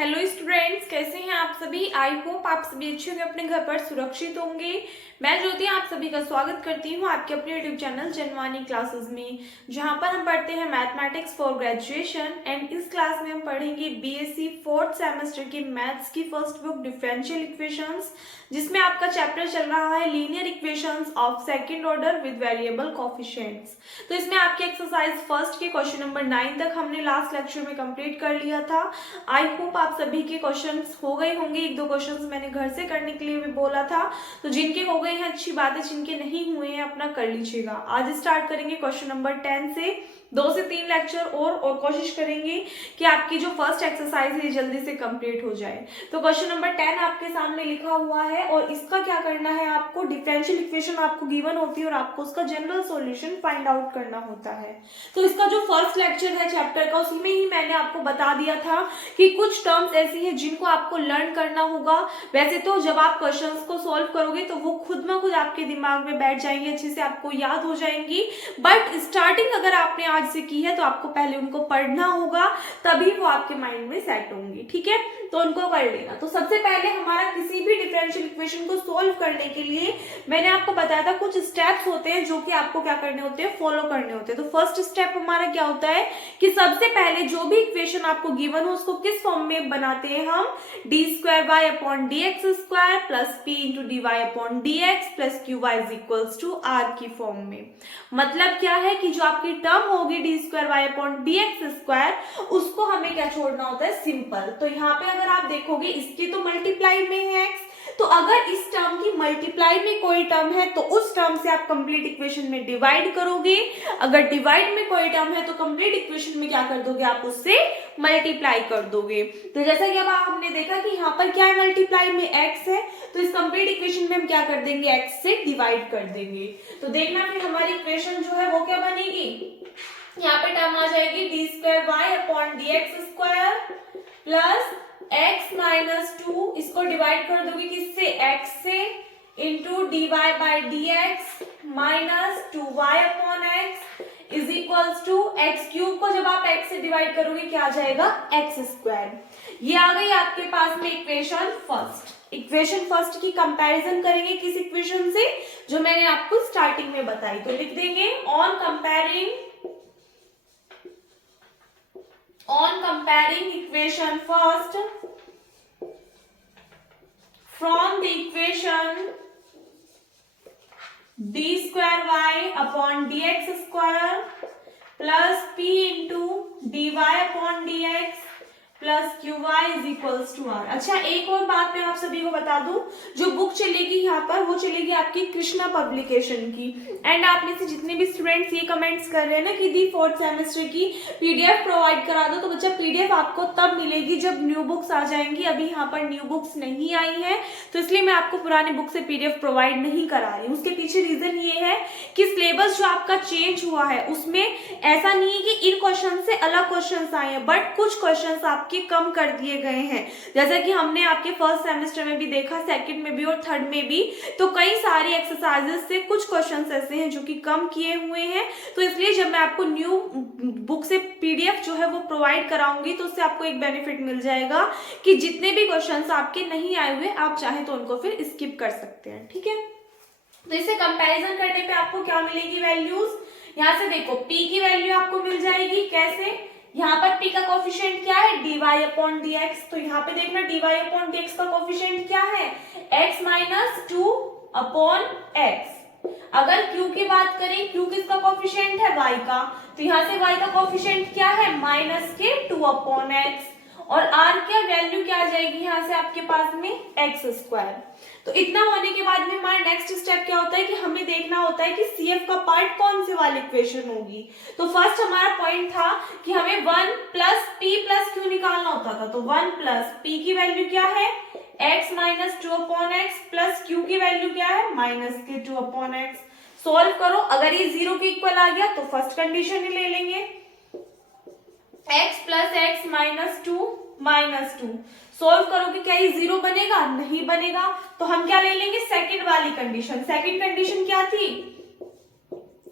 Hello students, कैसे हैं आप सभी। आई होप आप सभी अच्छे होंगे, अपने घर पर सुरक्षित होंगे। मैं ज्योति आप सभी का स्वागत करती हूं आपके अपने यूट्यूब चैनल जनवानी क्लासेस में, जहां पर हम पढ़ते हैं मैथमेटिक्स फॉर ग्रेजुएशन। एंड इस क्लास में हम पढ़ेंगे बीएससी फोर्थ सेमेस्टर की मैथ्स की फर्स्ट बुक डिफरेंशियल इक्वेशंस, जिसमें आपका चैप्टर चल रहा है linear equations of second order with variable coefficients. तो इसमें आपके एक्सरसाइज फर्स्ट के क्वेश्चन नंबर 9 तक हमने लास्ट लेक्चर में कंप्लीट कर लिया था। आई होप आप सभी के क्वेश्चंस हो गए होंगे। एक दो क्वेश्चंस मैंने घर से करने के लिए भी बोला था, तो जिनके हो गए हैं अच्छी बात है, जिनके नहीं हुए हैं अपना कर लीजिएगा। आज स्टार्ट करेंगे क्वेश्चन नंबर 10 से। 2 से 3 लेक्चर और कोशिश करेंगे कि आपकी जो फर्स्ट एक्सरसाइज है जल्दी से कंप्लीट हो जाए। तो क्वेश्चन नंबर 10 आपके सामने लिखा हुआ है और इसका क्या करना है, आपको डिफरेंशियल इक्वेशन आपको गिवन होती है और आपको उसका जनरल सॉल्यूशन फाइंड आउट करना होता है। तो इसका जो फर्स्ट लेक्चर है चैप्टर का, उसमें ही मैंने आपको बता दिया था कि कुछ टर्म्स ऐसी हैं जिनको आपको लर्न करना होगा। वैसे तो जब आप क्वेश्चंस को सॉल्व करोगे तो वो खुद में खुद आपके दिमाग में बैठ जाएंगे, अच्छे से आपको याद हो जाएंगी। बट स्टार्टिंग अगर आपने आज से की है तो आपको पहले उनको पढ़ना होगा, तभी वो आपके माइंड में सेट होंगी। ठीक है, तो उनको कर लेना। तो सबसे पहले हमारा किसी भी डिफरेंशियल इक्वेशन को सॉल्व करने के लिए मैंने आपको बताया था कुछ स्टेप्स होते हैं जो कि आपको क्या करने होते हैं, फॉलो करने होते हैं। तो फर्स्ट स्टेप हमारा क्या होता है कि सबसे पहले जो भी इक्वेशन आपको गिवन हो उसको किस फॉर्म में बनाते हैं हम, D square Y upon D x square plus P into D Y upon D x plus Q Y is equals to R की फॉर्म में। मतलब क्या है कि जो आपकी टर्म होगी D square Y upon D x square, उसको हमें क्या छोड़ना होता है, सिंपल। तो यहाँ पे अगर आप देखोगे इसकी तो मल्टीप्लाई में है एक्स, तो अगर इस टर्म की मल्टीप्लाई में कोई टर्म है तो उस टर्म से आप कंप्लीट इक्वेशन में डिवाइड करोगे। अगर डिवाइड में कोई टर्म है तो कंप्लीट इक्वेशन में क्या कर दोगे, आप उससे मल्टीप्लाई कर दोगे। तो जैसा कि अब हमने देखा कि यहाँ पर क्या है, मल्टीप्लाई में x है, तो इस कंप्लीट इक्वेशन में हम क्या कर देंगे, x से डिवाइड कर देंगे। तो देखना फिर हमारी इक्वेशन जो है वो क्या बनेगी, यहाँ पे टर्म आ जाएगी D square Y upon D x square plus x minus 2, इसको डिवाइड कर दोगे किससे, x से, into D Y by D X minus 2y upon X is equals to x cube को जब आप x से डिवाइड करोगे क्या आ जाएगा, एक्स स्क्वायर। ये आ गई आपके पास में इक्वेशन फर्स्ट। इक्वेशन फर्स्ट की कंपैरिजन करेंगे किस इक्वेशन से, जो मैंने आपको स्टार्टिंग में बताई। तो लिख देंगे on comparing equation first from the equation d square y upon dx square plus p into dy upon dx plus Q Y is equals to R. अच्छा, एक और बात मैं आप सभी को बता दूं, जो बुक चलेगी यहाँ पर वो चलेगी आपकी कृष्णा पब्लिकेशन की। एंड आप में से जितने भी स्टूडेंट्स ये कमेंट्स कर रहे हैं ना कि दी फोर्थ सेमेस्टर की पीडीएफ प्रोवाइड करा दो, तो बच्चा पीडीएफ आपको तब मिलेगी जब न्यू बुक्स आ जाएंगी। अभी यहाँ पर न्यू बुक्स नहीं आई है, तो इसलिए मैं आपको पुराने बुक से पीडीएफ प्रोवाइड नहीं करा रही। उसके पीछे रीजन ये है कि सिलेबस जो आपका चेंज हुआ है उसमें ऐसा नहीं है कि इन क्वेश्चन से अलग क्वेश्चन आए हैं, बट कुछ क्वेश्चन आपके कम कर दिए गए हैं। जैसा कि हमने आपके फर्स्ट सेमेस्टर में भी देखा, सेकंड में भी और थर्ड में भी, तो कई सारी एक्सरसाइजेस से कुछ क्वेश्चंस ऐसे हैं जो कि कम किए हुए हैं। तो इसलिए जब मैं आपको न्यू बुक से पीडीएफ जो है वो प्रोवाइड कराऊंगी तो उससे आपको एक बेनिफिट मिल जाएगा कि जितने भी क्वेश्चंस आपके नहीं आए हुए आप चाहे तो उनको फिर स्किप कर सकते हैं। ठीक है, तो इसे कंपैरिजन करने पे आपको क्या मिलेगी, वैल्यूज। यहाँ से देखो p की वैल्यू आपको मिल जाएगी, कैसे, यहाँ पर p का कोफिशिएंट क्या है, dy अपॉन dx। तो यहाँ पे देखना dy अपॉन dx का कोफिशिएंट क्या है, x माइनस 2 अपॉन x। अगर q की बात करें, q किसका कोफिशिएंट है, y का, तो यहाँ से y का कोफिशिएंट क्या है, माइनस के 2 अपॉन x। और r की वैल्यू क्या आ जाएगी यहाँ से आपके पास में, एक्स स्क्वायर। तो इतना होने के बाद में हमारा नेक्स्ट स्टेप क्या होता है कि हमें देखना होता है कि CF का पार्ट कौन से वाली इक्वेशन होगी। तो फर्स्ट हमारा पॉइंट था कि हमें 1 प्लस p प्लस q निकालना होता था। तो 1 प्लस p की वैल्यू क्या है, x minus 2 upon x plus q की वैल्यू क्या है, माइनस के 2 अपॉन एक्स। सॉल्व करो, अगर ये 0 के इक्वल आ गया तो फर्स्ट कंडीशन ही ले लेंगे, x plus x minus 2 minus 2। Solve करोगे क्या ये 0 बनेगा, नहीं बनेगा। तो हम क्या ले लेंगे, सेकंड वाली कंडीशन। सेकंड कंडीशन क्या थी,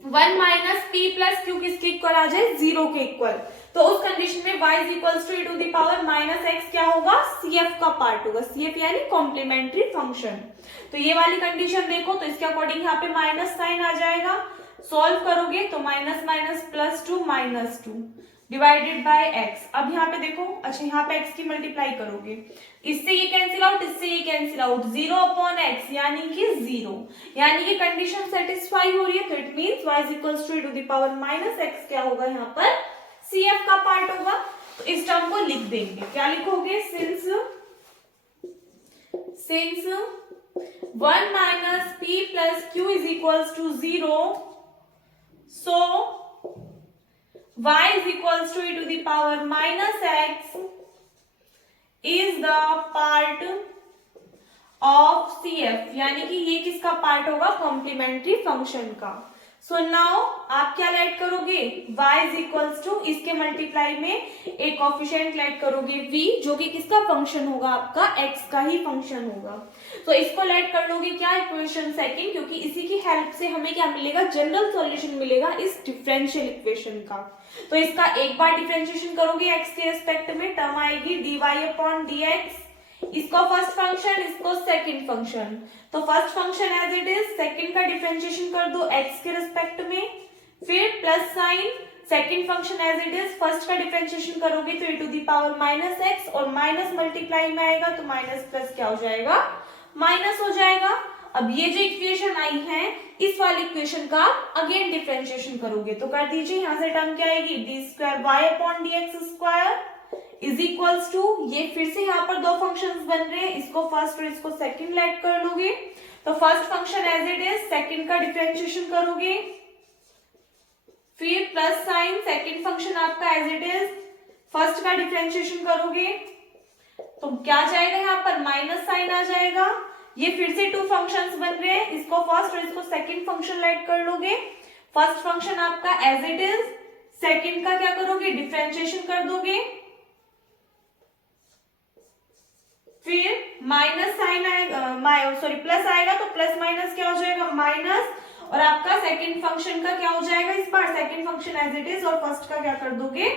1 माइनस पी प्लस क्यू किसके इक्वल आ जाए, 0 के इक्वल। तो उस कंडीशन में y is equals to e to the power minus X क्या होगा, CF का पार्ट होगा, CF यानी कॉम्प्लीमेंट्री फंक्शन। तो ये वाली कंडीशन देखो, तो इसके अकॉर्डिंग यहाँ पे माइनस साइन आ जाएगा, सॉल्व करोगे तो minus minus plus two minus two divided by x. अब यहाँ पे देखो, अच्छा यहाँ पे एक्स की मल्टीप्लाई करोगे, इससे ये कैंसिल आउट, इससे ये कैंसिल आउट, 0 अपॉन एक्स यानी कि 0, यानी कि कंडीशन सेटिस्फाई हो रही है। तो it means y is equals to e to the power minus X क्या होगा, यहाँ पर CF का पार्ट होगा। तो इस टर्म को लिख देंगे, क्या लिखोगे, since 1 minus p plus q is equals to 0, so y is equals to e to the power minus x is the part of CF, यानी कि ये किसका पार्ट होगा, कॉम्प्लीमेंट्री फंक्शन का। सो नाउ आप क्या ऐड करोगे, y इज इक्वल्स टू, इसके मल्टीप्लाई में एक कोफिशिएंट ऐड करोगे v, जो कि किसका फंक्शन होगा, आपका x का ही फंक्शन होगा। तो इसको ऐड कर लोगे क्या, इक्वेशन सेकंड, क्योंकि इसी की हेल्प से हमें क्या मिलेगा, जनरल सॉल्यूशन मिलेगा इस डिफरेंशियल इक्वेशन का। तो इसका एक बार डिफरेंशिएशन करोगे x के रिस्पेक्ट में, टर्म आएगी dy अपॉन dx, इसको फर्स्ट फंक्शन, इसको सेकंड फंक्शन। तो first function as it is, second का डिफरेंशिएशन कर दो x के रिस्पेक्ट में, फिर plus sign, second function as it is, first का डिफरेंशिएशन करोगे तो e to the power minus X, और माइनस मल्टीप्लाई में आएगा तो माइनस प्लस क्या हो जाएगा, माइनस हो जाएगा। अब ये जो इक्वेशन आई है, इस वाली इक्वेशन का अगेन डिफरेंशिएशन करोगे, तो कर दीजिए, यहाँ से टर्म क्या आएगी, D square Y upon D x square is equals to, ये फिर से यहाँ पर दो फंक्शंस बन रहे हैं, इसको फर्स्ट और इसको सेकंड ऐड कर लोगे। तो first function as it is, second का डिफरेंशिएशन करोगे, फिर प्लस साइन, सेकंड फंक्शन आपका एज इट इज, फर्स्ट का डिफरेंशिएशन करोगे तो क्या जाएगा, यहाँ पर माइनस साइन आ जाएगा। ये फिर से टू फंक्शंस बन रहे हैं, इसको फर्स्ट और इसको सेकंड फंक्शन ऐड कर लोगे। फर्स्ट फंक्शन आपका एज इट इज, सेकंड का क्या करोगे, डिफरेंशिएशन कर दोगे, फिर माइनस साइन आएगा, सॉरी प्लस आएगा, तो प्लस माइनस क्या हो जाएगा, माइनस, और आपका सेकंड फंक्शन का क्या हो जाएगा, इस बार second function as it is, और फर्स्ट का क्या कर दोगे,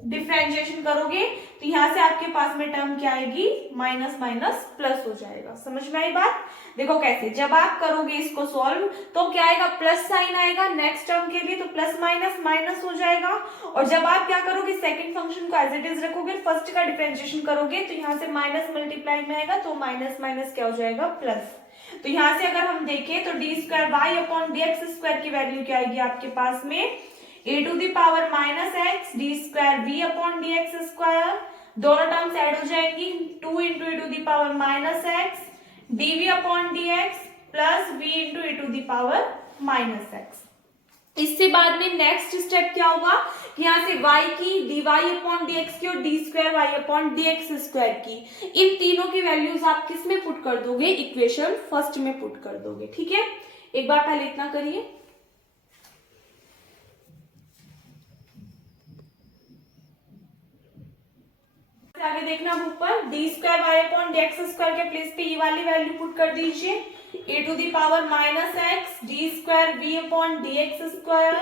डिफरेंशिएशन करोगे। तो यहां से आपके पास में टर्म क्या आएगी, माइनस माइनस प्लस हो जाएगा। समझ में आई बात, देखो कैसे, जब आप करोगे इसको सॉल्व तो क्या आएगा, प्लस साइन आएगा नेक्स्ट टर्म के लिए, तो प्लस माइनस माइनस हो जाएगा। और जब आप क्या करोगे, सेकंड फंक्शन को एज इट इज रखोगे, फर्स्ट का डिफरेंशिएशन करोगे, तो यहाँ से माइनस मल्टीप्लाई में आएगा, तो माइनस माइनस क्या हो जाएगा, प्लस। तो यहाँ से अगर हम देखें तो d square Y upon D x square की वैल्यू क्या आएगी आपके पास में, e to the power minus x d square we upon D x square, दोनों टर्म्स ऐड हो जाएंगी, 2 into e to the power minus x d v upon D x plus v into e to the power minus x. इससे बाद में next step क्या होगा, यहाँ से y की dy अपॉन dx की और d square y upon dx square की, इन तीनों की वैल्यूज आप किस में पुट कर दोगे, इक्वेशन फर्स्ट में पुट कर दोगे। ठीक है, एक बार पहले इतना करिए। आगे देखना बुक पर, d square Y upon D x square के प्लेस पे ये वाली वैल्यू पुट कर दीजिए, e to the power minus x d square we upon D x square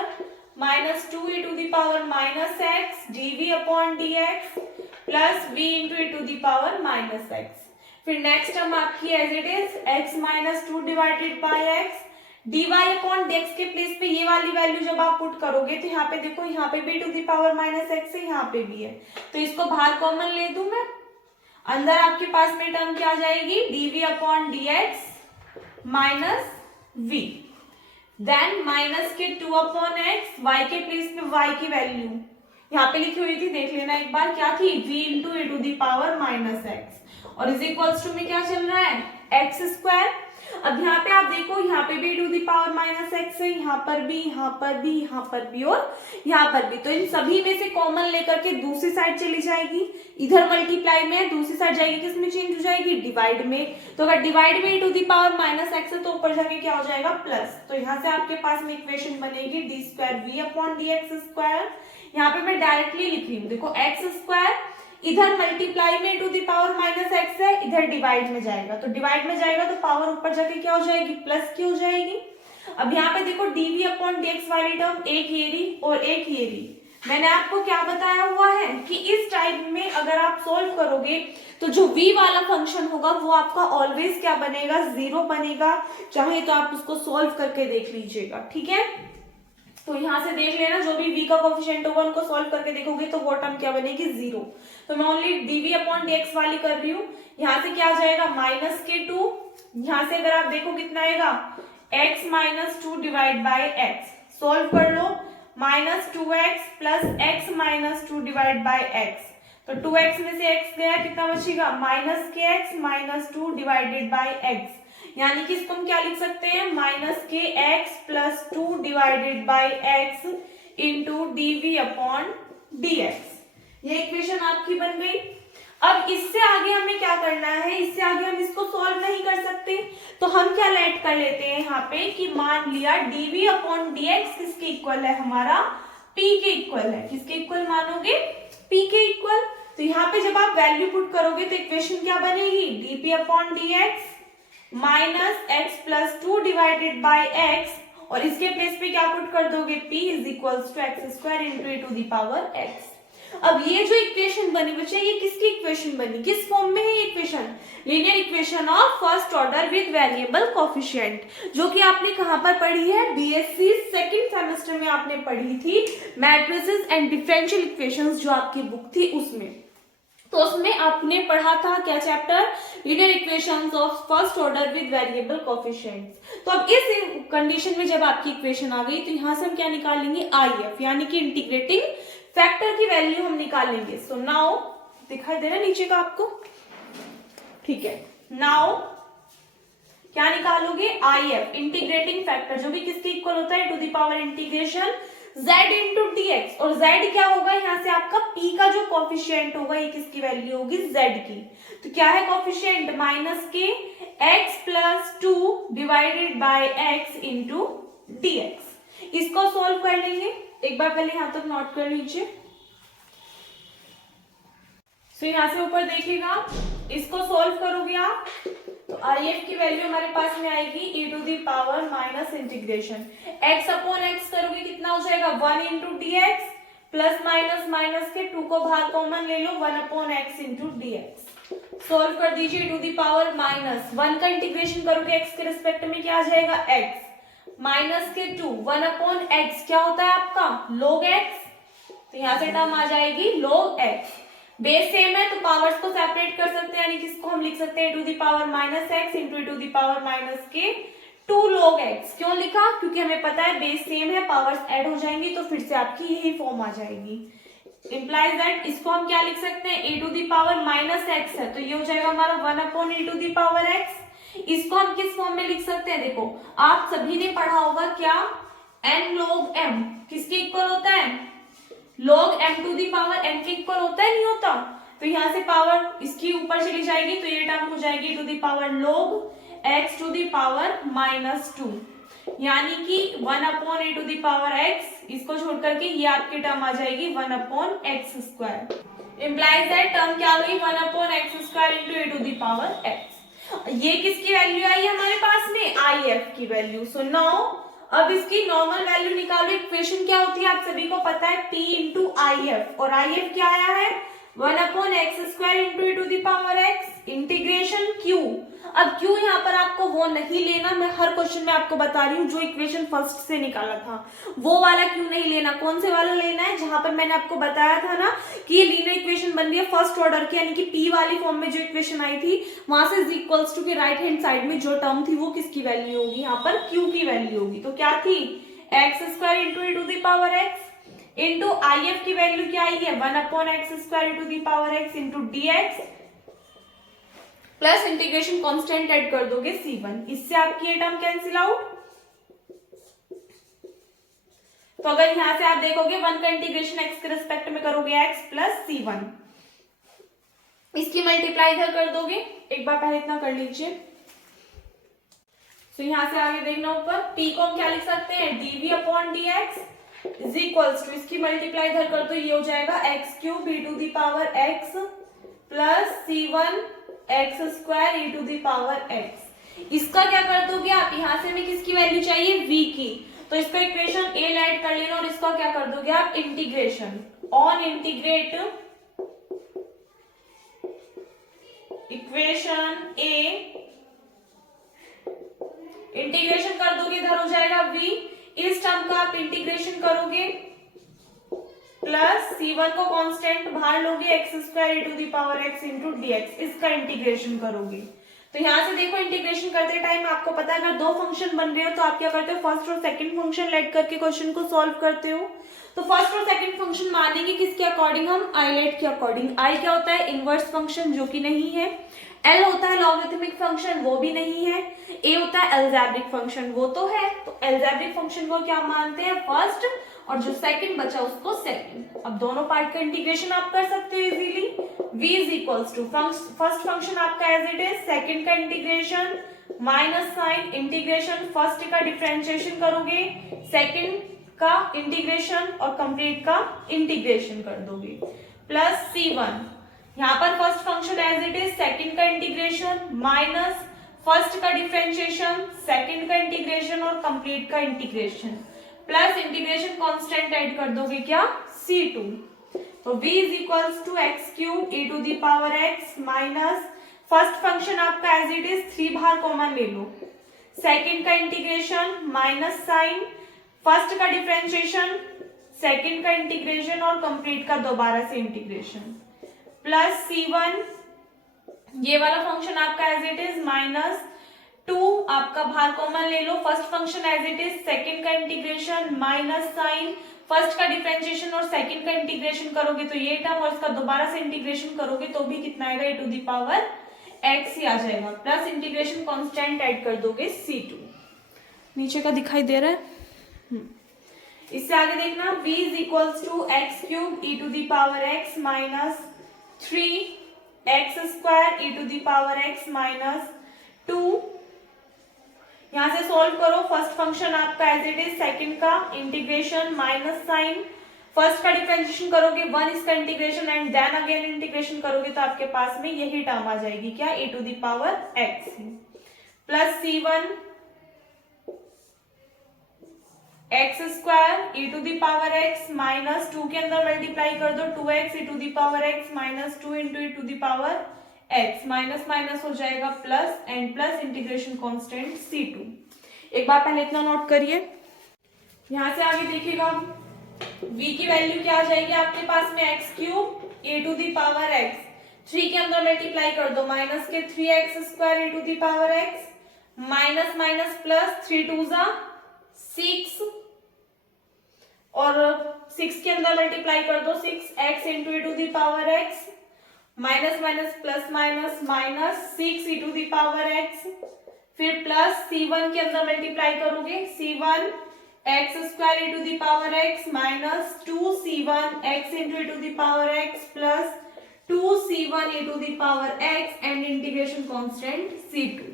minus 2 e to the power minus x d v upon D x plus v into e to the power minus x. फिर next term आपकी as it is x minus 2 divided by x, dy upon dx के place पे ये वाली value जब आप put करोगे तो यहाँ पे देखो, यहाँ पे भी to the power minus X है, यहाँ पे भी है, तो इसको बाहर कॉमन ले दूं मैं, अंदर आपके पास में टर्म क्या आ जाएगी, dv upon dx minus v, then minus के 2 अपॉन एक्स, y के प्लेस पे y की वैल्यू यहाँ पे लिखी हुई थी, देख लेना एक बार क्या थी, v into e to the power minus X, और इज इक्वल्स टू में क्या चल रहा है, एक्स स्क्वायर। अब यहाँ पे आप देखो, यहाँ पे भी to the power minus X है, यहाँ पर भी, यहाँ पर भी, यहाँ पर भी और यहाँ पर भी, तो इन सभी में से कॉमन लेकर के दूसरी साइड चली जाएगी, इधर मल्टीप्लाई में, दूसरी साइड जाएगी किस में चेंज हो जाएगी, डिवाइड में। तो अगर डिवाइड में to the power minus X है तो ऊपर जाके क्या हो जाएगा, प्लस। तो यहाँ से आपके पास में इक्वेशन बनेगी D square we upon D x square, यहाँ पे मैं डायरेक्टली लिख रही हूँ, देखो एक्स स्क्वायर, इधर मल्टीप्लाई में to the power minus X है, इधर डिवाइड में जाएगा, तो डिवाइड में जाएगा तो पावर ऊपर जाके क्या हो जाएगी, प्लस की हो जाएगी। अब यहाँ पे देखो डीवी अपॉन डीएक्स वाली टर्म एक ये रही और एक ये रही, मैंने आपको क्या बताया हुआ है कि इस टाइप में अगर आप सोल्व करोगे तो जो v वाला फंक्शन होगा वो आपका ऑलवेज क्या बनेगा, 0 बनेगा। चाहे तो आप उसको सोल्व करके देख लीजिएगा, ठीक है। तो यहाँ से देख लेना, जो भी v का कोफिशिएंट होगा उनको सोल्व करके देखोगे तो वो टर्म क्या बनेगी, 0। तो मैं ओनली dv अपॉन dx वाली कर रही हूँ। यहाँ से क्या आ जाएगा, -2। यहाँ से अगर आप देखो कितना आएगा, x - 2 divide by x। Solve कर लो, -2x plus x - 2 divide by x। तो 2x में से x गया, कितना बचेगा, -kx - 2 डिवाइडेड बाय x। यानी कि इसको हम क्या लिख सकते हैं, -kx plus 2 divided bye x into dv upon dx। ये इक्वेशन आपकी बन गई। अब इससे आगे हमें क्या करना है, इससे आगे हम इसको सॉल्व नहीं कर सकते, तो हम क्या लेट कर लेते हैं यहाँ पे कि मान लिया dv अपॉन dx किसके इक्वल है, हमारा p के इक्वल है। किसके इक्वल मानोगे, p के इक्वल। तो यहाँ पे जब आप वैल्यू पुट करोगे तो इक्वेशन क्या बनेगी, dp upon dx minus x plus 2 divided bye x, और इसके प्लेस पे क्या पुट कर दोगे, p is equals to X square into e to the power x। अब ये जो इक्वेशन बनी बच्चे, ये किसकी इक्वेशन बनी, किस फॉर्म में है ये equation, linear equation of first order with variable coefficient, जो कि आपने कहां पर पढ़ी है, बीएससी सेकंड सेमेस्टर में आपने पढ़ी थी, मैट्रिसेस एंड डिफरेंशियल इक्वेशंस जो आपकी बुक थी उसमें। तो उसमें आपने पढ़ा था क्या chapter, linear equations of first order with variable coefficients. तो अब इस कंडीशन में जब आपकी इक्वेशन आ गई तो यहां से हम क्या निकालेंगे, IF, यानी कि इंटीग्रेटिंग फैक्टर की वैल्यू हम निकालेंगे। सो नाउ दिखाई दे रहा है नीचे का आपको, ठीक है। नाउ क्या निकालोगे, IF इंटीग्रेटिंग फैक्टर, जो कि किसके इक्वल होता है, to the power integration z into dx। और z क्या होगा, यहाँ से आपका p का जो कोफिशिएंट होगा ये किसकी वैल्यू होगी, z की। तो क्या है coefficient, -k x plus 2 divided bye x into dx। इसको सोल्व कर लेंगे, एक बार पहले यहां तक नोट कर लीजिए। तो यहां से ऊपर देखिएगा, इसको सोल्व करोगे आप तो IF की वैल्यू हमारे पास में आएगी e to the power minus integration x upon x करोगे कितना हो जाएगा, 1 into dx plus minus minus के 2 को बाहर कॉमन ले लो, 1 upon x into dx। Solve कर दीजिए, टू द पावर -1 का इंटीग्रेशन करोगे x के रिस्पेक्ट में क्या आ जाएगा, x माइनस के 2, 1 अपॉन x क्या होता है आपका, log x। तो यहां से टर्म आ जाएगी log x। बेस सेम है तो पावर्स को सेपरेट कर सकते हैं, यानी कि इसको हम लिख सकते हैं to the power -x into to the power -k 2 log x। क्यों लिखा, क्योंकि हमें पता है बेस सेम है, पावर्स ऐड हो जाएंगी तो फिर से आपकी यही फॉर्म आ जाएगी। इंप्लाइज दैट इसको हम क्या लिख सकते हैं, e to the power -x है तो ये हो जाएगा हमारा 1 upon e to the power x। इसको हम किस फॉर्म में लिख सकते हैं, देखो आप सभी ने पढ़ा होगा क्या, n log m किसके इक्वल होता है, log m to the power n के इक्वल होता है, नहीं होता। तो यहाँ से पावर इसकी ऊपर चली जाएगी तो ये टर्म हो जाएगी to the power log x to the power -2, यानी कि 1 upon e to the power x। इसको छोड़ करके ये आपकी टर्म आ जाएगी 1 upon x square. Implies that term क्या हुई, 1 upon x square into e to the power x। ये किसकी वैल्यू आई हमारे पास में, IF की वैल्यू। सो नाउ अब इसकी नॉर्मल वैल्यू निकालो। इक्वेशन क्या होती है आप सभी को पता है, P इंटू IF, और IF क्या आया है, 1 upon x square into e to the power x integration Q। अब Q यहाँ पर आपको वो नहीं लेना, मैं हर क्वेश्चन में आपको बता रही हूँ, जो इक्वेशन फर्स्ट से निकाला था वो वाला Q नहीं लेना। कौन से वाला लेना है, जहां पर मैंने आपको बताया था ना कि ये लीनियर इक्वेशन बन रही है फर्स्ट ऑर्डर की, यानी कि P वाली फॉर्म में जो इक्वेशन आई थी वहां से इक्वल्स टू के राइट हैंड साइड में जो टर्म थी वो किसकी वैल्यू होगी, यहाँ पर Q की वैल्यू होगी। तो क्या थी, X square into e to the power x into IF की वैल्यू क्या आई है, 1 upon x square to the power x into dx plus integration constant add कर दोगे C1। इससे आपकी ये टर्म कैंसिल आउट। तो अगर यहां से आप देखोगे 1 का इंटीग्रेशन x के रिस्पेक्ट में करोगे x प्लस C1, इसकी मल्टीप्लाई इधर कर दोगे। एक बार पहले इतना कर लीजिए। तो यहां से आगे देखना ऊपर, P को हम क्या लिख सकते हैं, dv upon dx is equals to, इसकी मल्टीप्लाई इधर कर दो, ये हो जाएगा x cube e to the power x plus C1 x square e to the power x। इसका क्या कर दोगे आप, यहां से हमें किसकी वैल्यू चाहिए, v की। तो इसका इक्वेशन ए ऐड कर लेना और इसका क्या कर दोगे आप integration on integrate equation A, integration कर दोगे इधर हो जाएगा v, इस टर्म का आप इंटीग्रेशन करोगे प्लस c1 को कांस्टेंट बाहर लोगे X square e to the power x into dx, इसका इंटीग्रेशन करोगे। तो यहां से देखो इंटीग्रेशन करते टाइम आपको पता है अगर दो फंक्शन बन रहे हो तो आप क्या करते हो फर्स्ट और सेकंड फंक्शन लेट करके क्वेश्चन को सॉल्व करते हो। तो फर्स्ट और सेकंड फंक्शन मानेंगे किसके अकॉर्डिंग हम आइलेट के अकॉर्डिंग। आई क्या होता है इनवर्स फंक्शन जो कि नहीं है, एल होता है लॉगरिथमिक फंक्शन वो भी नहीं है, ए होता है अलजेब्रिक फंक्शन वो तो है। तो अलजेब्रिक फंक्शन को क्या मानते हैं फर्स्ट और जो सेकंड बचा उसको सेकंड। अब दोनों पार्ट का इंटीग्रेशन आप कर सकते हो easily. v is equals to first function आपका एज इट इज, सेकंड का integration minus sign integration, first का डिफरेंशिएशन करोगे, सेकंड का इंटीग्रेशन और कंप्लीट का इंटीग्रेशन कर दोगे प्लस c1। यहाँ पर first function as it is, second का इंटीग्रेशन माइनस फर्स्ट का डिफरेंशिएशन, सेकंड का इंटीग्रेशन और कंप्लीट का integration plus integration constant add कर दोगे क्या c2। तो v is equals to x cube e to the power x minus first function आपका एज इट इज 3 बाहर कॉमन ले लो, सेकंड का इंटीग्रेशन माइनस साइन, फर्स्ट का डिफरेंशिएशन, सेकंड का इंटीग्रेशन और कंप्लीट का दोबारा से इंटीग्रेशन प्लस c1। ये वाला फंक्शन आपका एज इट इज माइनस 2 आपका बाहर कॉमन ले लो, first function as it is, second का इंटीग्रेशन माइनस साइन, फर्स्ट का डिफरेंशिएशन और सेकंड का इंटीग्रेशन करोगे तो ये टर्म और इसका दोबारा से इंटीग्रेशन करोगे तो भी कितना आएगा e to the power x ही आ जाएगा प्लस इंटीग्रेशन कांस्टेंट ऐड कर दोगे c2। नीचे का दिखाई दे रहा है। इससे आगे देखना v is equals to x cube e to the power x minus 3x square e to the power x minus 2। यहां से सॉल्व करो, फर्स्ट फंक्शन आपका एज इट इज, सेकंड का इंटीग्रेशन माइनस साइन, फर्स्ट का differentiation करोगे 1 इसका integration and then again integration करोगे तो आपके पास में यही टर्म आ जाएगी क्या e to the power x plus c1 x square e to the power x minus 2 के अंदर मल्टीप्लाई कर दो 2x e to the power x minus 2 into e to the power x, minus minus हो जाएगा plus and plus integration constant c2। एक बार पहले इतना note करिए। यहां से आगे देखिएगा v की वैल्यू क्या आ जाएगी आपके पास में x cube e to the power x, 3 के अंदर मल्टीप्लाई कर दो माइनस के 3x square e to the power x minus minus plus 3 2 जा 6 और 6 के अंदर मल्टीप्लाई कर दो 6x into e to the power x minus minus plus minus minus 6 e to the power x, फिर प्लस c1 के अंदर मल्टीप्लाई करोगे c1 x square e to the power x minus 2c1 x into e to the power x plus 2c1 e to the power x and integration constant c2।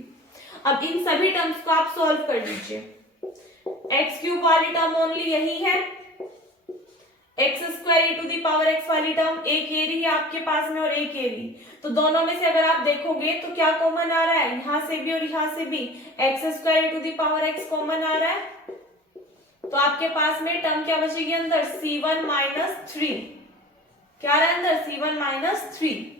अब इन सभी terms को आप solve कर लीजिए। X cube वाली term only यही है, x square e to the power x वाली टर्म एक ये रही है आपके पास में और एक ये रही, तो दोनों में से अगर आप देखोगे तो क्या कॉमन आ रहा है, यहां से भी और यहां से भी x square e to the power x common आ रहा है। तो आपके पास में टर्म क्या बचेगी अंदर c1 माइनस 3, क्या रहा है अंदर c1 माइनस 3।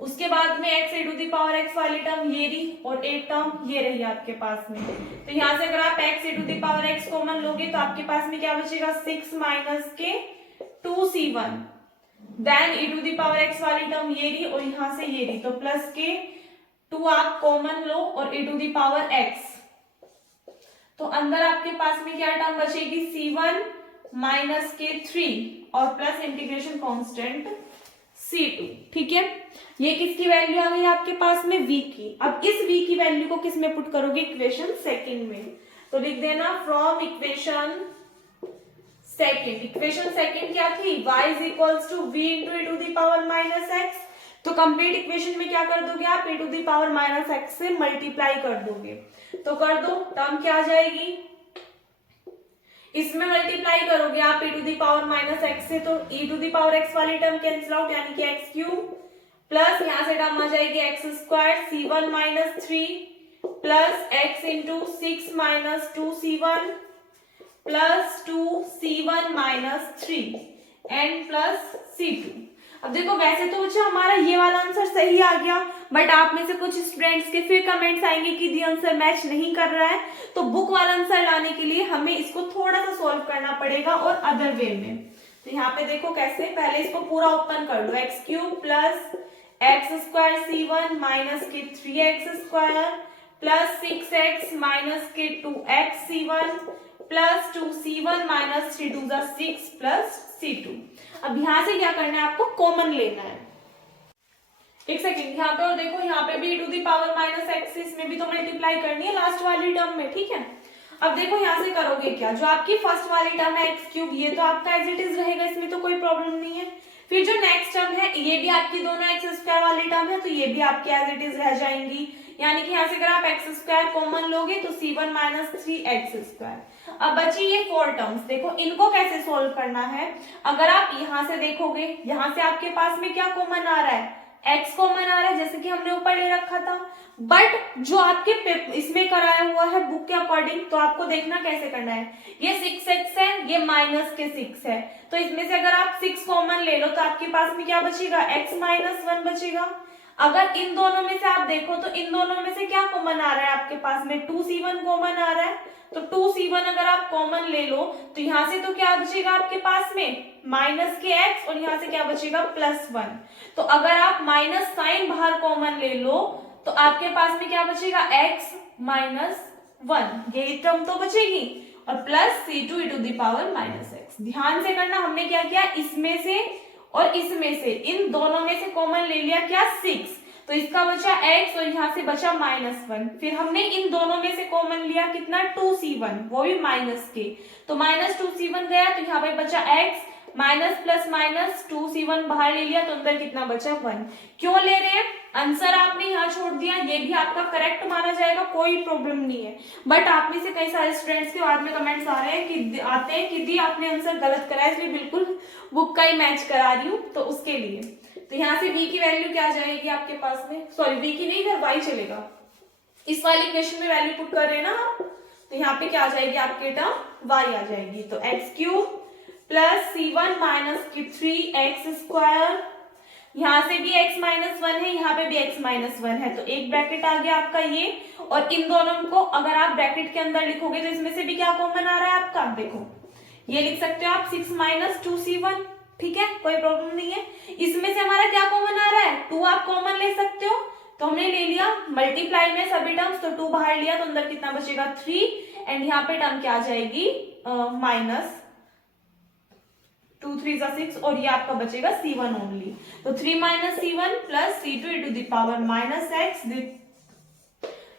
उसके बाद में x e to the power x वाली टर्म ये रही और एक टर्म ये रही आपके पास में। तो यहां से अगर आप x e to the power x common लोगे तो आपके पास में क्या बचेगा 6 माइनस के 2c1, then e to the power x वाली टर्म ये रही और यहां से ये रही तो प्लस के 2 आप कॉमन लो और e to the power x, तो अंदर आपके पास में क्या टर्म बचेगी c1 माइनस के 3 और प्लस इंटीग्रेशन कांस्टेंट c2। ठीक है, ये किसकी वैल्यू आ गई आपके पास में v की। अब इस v की वैल्यू को किस में पुट करोगे इक्वेशन सेकंड में, तो लिख देना from equation second. Equation second क्या थी y is equals to v into e to the power minus x, तो कंप्लीट इक्वेशन में क्या कर दोगे आप e to the power minus x से मल्टीप्लाई कर दोगे, तो कर दो टर्म क्या आ जाएगी, इसमें मल्टीप्लाई करोगे आप e to the power minus x से तो e to the power x वाली टर्म कैंसिल आउट यानी कि x क्यूब प्लस यहां से टर्म आ जाएगी x square c1 minus 3 plus x into 6 minus 2c1 plus 2c1 minus 3 and plus c2। अब देखो वैसे तो बच्चा हमारा ये वाला आंसर सही आ गया, बट आप में से कुछ स्टूडेंट्स के फिर कमेंट्स आएंगे कि दी आंसर मैच नहीं कर रहा है, तो बुक वाला आंसर लाने के लिए हमें इसको थोड़ा सा सॉल्व करना पड़ेगा और अदर वे में। तो यहाँ पे देखो कैसे, पहले इसको पूरा ओपन कर लो, x cube plus x square c1 minus के 3x square plus 6x minus के 2x c1 plus 2c1 minus 3 2 6 plus c2। अब यहाँ से क्या करना है, आपको कॉमन लेना है। एक सेकेंड, यहाँ पे और देखो, यहाँ पे भी to the power minus x, इसमें भी तो मल्टीप्लाई करनी है लास्ट वाली टर्म में, ठीक है। अब देखो यहाँ से करोगे क्या, जो आपकी फर्स्ट वाली टर्म है एक्स क्यूब, ये तो आपका एज इट इज रहेगा, इसमें तो कोई प्रॉब्लम नहीं है। फिर जो नेक्स्ट टर्म है, ये भी आपकी दोनों एक्स स्क्वायर वाली टर्म है, तो ये भी आपकी एज इट इज रह जाएंगी। यानी कि यहाँ से अगर आप एक्स स्क्वायर कॉमन लोगे तो c1 माइनस 3x स्क्वायर। अब बची ये 4 टर्म्स, देखो इनको कैसे सोल्व करना है। अगर आप यहाँ से देखोगे, यहाँ से आपके पास में क्या कॉमन आ रहा है, x कॉमन आ रहा है, जैसे कि हमने ऊपर ले रखा था। बट जो आपके इसमें कराया हुआ है बुक के अकॉर्डिंग, तो आपको देखना कैसे करना है। ये 6x है, ये माइनस के 6 है, तो इसमें से अगर आप 6 कॉमन ले लो तो आपके पास में क्या बचेगा, x माइनस 1 बचेगा। अगर इन दोनों में से आप देखो तो इन दोनों में से क्या कॉमन आ रहा है आपके पास में, 2c1 कॉमन आ रहा है, तो 2c1 अगर आप कॉमन ले लो तो यहाँ से तो क्या बचेगा आपके पास में, माइनस के x, और यहाँ से क्या बचेगा, प्लस 1। तो अगर आप माइनस साइन बाहर कॉमन ले लो तो आपके पास में क्या बचेगा, x माइनस 1, ये टर्म तो बचेगी, और plus c2 e to the power minus x। ध्यान से करना, हमने क्या किया, इसमें से और इसमें से, इन दोनों में से कॉमन ले लिया क्या, 6, तो इसका बचा x और यहाँ से बचा माइनस 1। फिर हमने इन दोनों में से कॉमन लिया कितना, 2c1, वो भी माइनस के, तो माइनस 2c1 गया, तो यहाँ पे बचा x minus plus minus 2c1 बाहर ले लिया, तो अंदर कितना बचा, 1। क्यों ले रहे हैं, आंसर आपने यहाँ छोड़ दिया, ये भी आपका करेक्ट माना जाएगा, कोई प्रॉब्लम नहीं है। बट आप में से कई सारे स्टूडेंट्स के बाद में कमेंट्स आ रहे हैं कि दी आपने आंसर गलत करा है, इसलिए बिल्कुल बुक का ही मैच करा रही हूँ, तो उसके लिए। तो यहाँ से v की वैल्यू क्या जाएगी आपके पास में, सॉरी v की नहीं, इधर y चलेगा, इस वाली इक्वेशन में वैल्यू पुट कर रहे हैं ना आप, तो यहाँ पे क्या आ जाएगी आपके टर्म, y आ जाएगी। तो x cube plus c1 minus की 3x स्क्वायर, यहाँ से भी x माइनस 1 है, यहाँ पे भी x माइनस 1 है, तो एक ब्रैकेट आ गया आपका ये, और इन दोनों को अगर आप ब्रैकेट के अंदर लिखोगे तो इसमें से भी क्या कॉमन आ रहा है आपका, देखो ये लिख सकते हो आप 6 माइनस 2c1, ठीक है, कोई प्रॉब्लम नहीं है। इसमें से हमारा क्या कॉमन आ रहा है, 2 आप कॉमन ले सकते हो, तो हमने ले लिया मल्टीप्लाई में सभी टर्म्स, तो 2 बाहर लिया, तो अंदर कितना बचेगा, 3, एंड यहाँ पे टर्म क्या आ जाएगी, माइनस 2 3 6, और ये आपका बचेगा c1 ओनली, तो 3 minus c1 plus c2 e to the power minus x,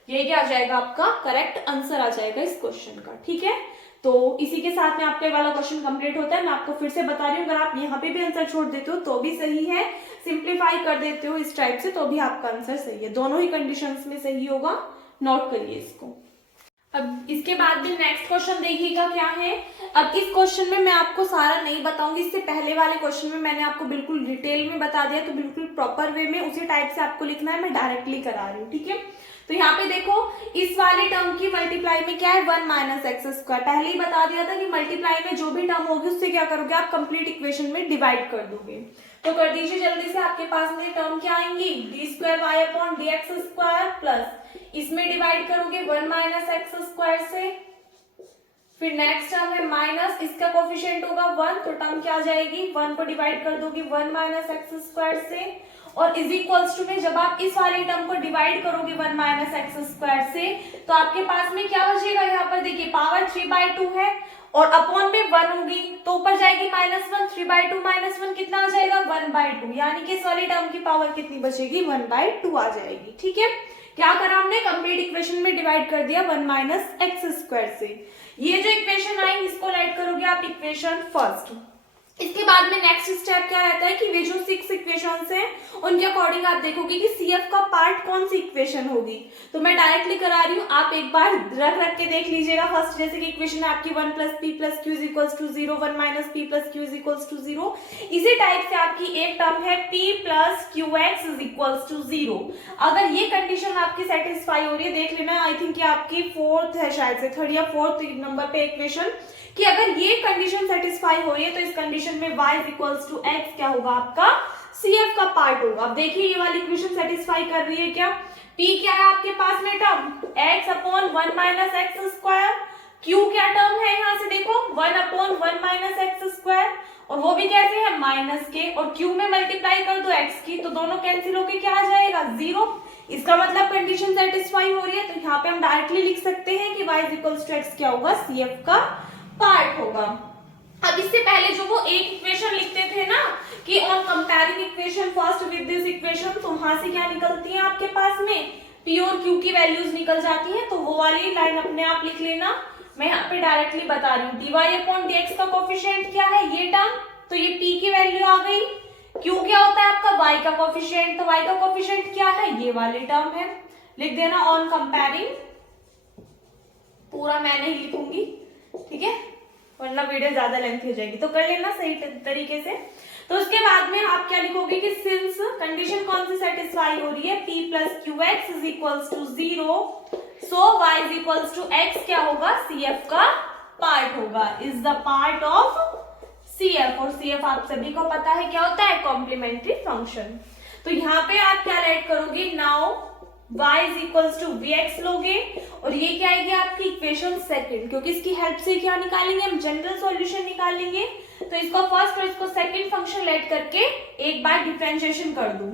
ये क्या आ जाएगा आपका करेक्ट आंसर आ जाएगा इस क्वेश्चन का, ठीक है। तो इसी के साथ में आपका वाला क्वेश्चन कंप्लीट होता है। मैं आपको फिर से बता रही हूँ, अगर आप यहाँ पे भी आंसर छोड़ देते हो तो भी सही है, सिंप्लीफाई कर देते हो इस टाइप से तो भी आपका आंसर सही है, दोनों ही कंडीशंस में सही होगा, नोट करिए इसको। अब इसके बाद भी नेक्स्ट क्वेश्चन देखिएगा क्या है। अब इस क्वेश्चन में मैं आपको सारा नहीं बताऊंगी, इससे पहले वाले क्वेश्चन में मैंने आपको बिल्कुल डिटेल में बता दिया, तो बिल्कुल प्रॉपर वे में उसी टाइप से आपको लिखना है, मैं डायरेक्टली करा रही हूँ, ठीक है। तो यहाँ पे देखो इस वाली टर्म की मल्टीप्लाई में क्या है, 1 माइनस एक्स स्क्वायर, पहले ही बता दिया था कि मल्टीप्लाई में जो भी टर्म होगी उससे क्या करोगे आप, कंप्लीट इक्वेशन में डिवाइड कर दोगे। तो कर दीजिए जल्दी से, आपके पास में टर्म क्या आएंगी, d square Y upon D x square plus इसमें डिवाइड करोगे 1 माइनस एक्स स्क्वायर से, फिर नेक्स्ट टर्म है माइनस, इसका कोफिशिएंट होगा 1, तो टर्म क्या आ जाएगी, 1 को डिवाइड कर दोगे 1 माइनस एक्स स्क्वायर से, और इज इक्वल्स टू में जब आप इस वाले टर्म को डिवाइड करोगे 1 माइनस एक्स स्क्वायर से, तो आपके पास में क्या बचेगा, यहाँ पर देखिए पावर 3/2 है, और अपॉन में 1 होगी, तो ऊपर जाएगी -1, 3/2 -1 कितना आ जाएगा, 1/2, यानी कि इस वाली टर्म की पावर कितनी बचेगी, 1/2 आ जाएगी, ठीक है। क्या करा हमने, कंप्लीट इक्वेशन में डिवाइड कर दिया 1 माइनस एक्स स्क्वायर से। ये जो इक्वेशन आई इसको राइट करोगे आप इक्वेशन फर्स्ट। इसके बाद में नेक्स्ट स्टेप क्या रहता है कि वे जो 6 इक्वेशंस हैं उनके अकॉर्डिंग आप देखोगे कि CF का पार्ट कौन सी इक्वेशन होगी, तो मैं डायरेक्टली करा रही हूँ, आप एक बार रख के देख लीजिएगा। फर्स्ट जैसे कि इक्वेशन है आपकी 1 + p + q = 0, 1 - p + q = 0, इसी टाइप से आपकी एक टर्म है p + qx = 0। अगर ये कंडीशन आपकी सेटिस्फाई हो रही है, देख लेना, आई थिंक ये आपकी 4th है, शायद से 3rd या 4th नंबर पे इक्वेशन, कि अगर ये कंडीशन सेटिस्फाई हो रही है तो इस कंडीशन में y is equals to x क्या होगा, आपका CF का पार्ट होगा। अब देखिए ये वाली इक्वेशन सेटिस्फाई कर रही है क्या, P क्या है आपके पास में term x upon 1 minus x square, Q क्या टर्म है यहाँ से देखो 1 अपॉन 1 माइनस एक्स स्क्वायर, और वो भी कैसे है माइनस के, और Q में मल्टीप्लाई कर दो x की तो दोनों कैंसिल होके क्या आ जाएगा 0। इसका मतलब कंडीशन सेटिस्फाई हो रही है, तो यहाँ पे हम डायरेक्टली लिख सकते हैं कि y is equals to x क्या होगा, CF का पार्ट होगा। अब इससे पहले जो वो एक इक्वेशन लिखते थे ना कि on comparing equation first with this equation, तो वहां से क्या निकलती है आपके पास में P और Q की वैल्यूज निकल जाती हैं, तो वो वाली लाइन अपने आप लिख लेना। मैं यहाँ पे डायरेक्टली बता रही हूँ dy अपॉन dx का कोफिशिएंट क्या है ये टर्म, तो ये P की वैल्यू आ गई। Q क्या होता है आपका y का कोफिशिएंट, तो y का कोफिशिएंट क्या है ये वाली टर्म है, लिख देना ऑन कंपेयरिंग, पूरा मैं नहीं लिखूंगी ठीक है वरना वीडियो ज्यादा लेंथी हो जाएगी, तो कर लेना सही तरीके से। तो उसके बाद में आप क्या लिखोगे कि सिंस कंडीशन कौन सी सेटिस्फाई हो रही है P plus q x is equals to 0, so y is equals to x क्या होगा, CF का पार्ट होगा, is the part of CF, और CF आप सभी को पता है क्या होता है कॉम्प्लीमेंट्री फंक्शन। तो यहाँ पे आप क्या ऐड करोगे, now y is equals to vx लोगे, और ये क्या आएगी आपकी इक्वेशन सेकंड, क्योंकि इसकी हेल्प से क्या निकालेंगे हम, जनरल सॉल्यूशन निकालेंगे। तो इसको फर्स्ट और इसको सेकंड फंक्शन लेट करके एक बार डिफरेंशिएशन कर दूं,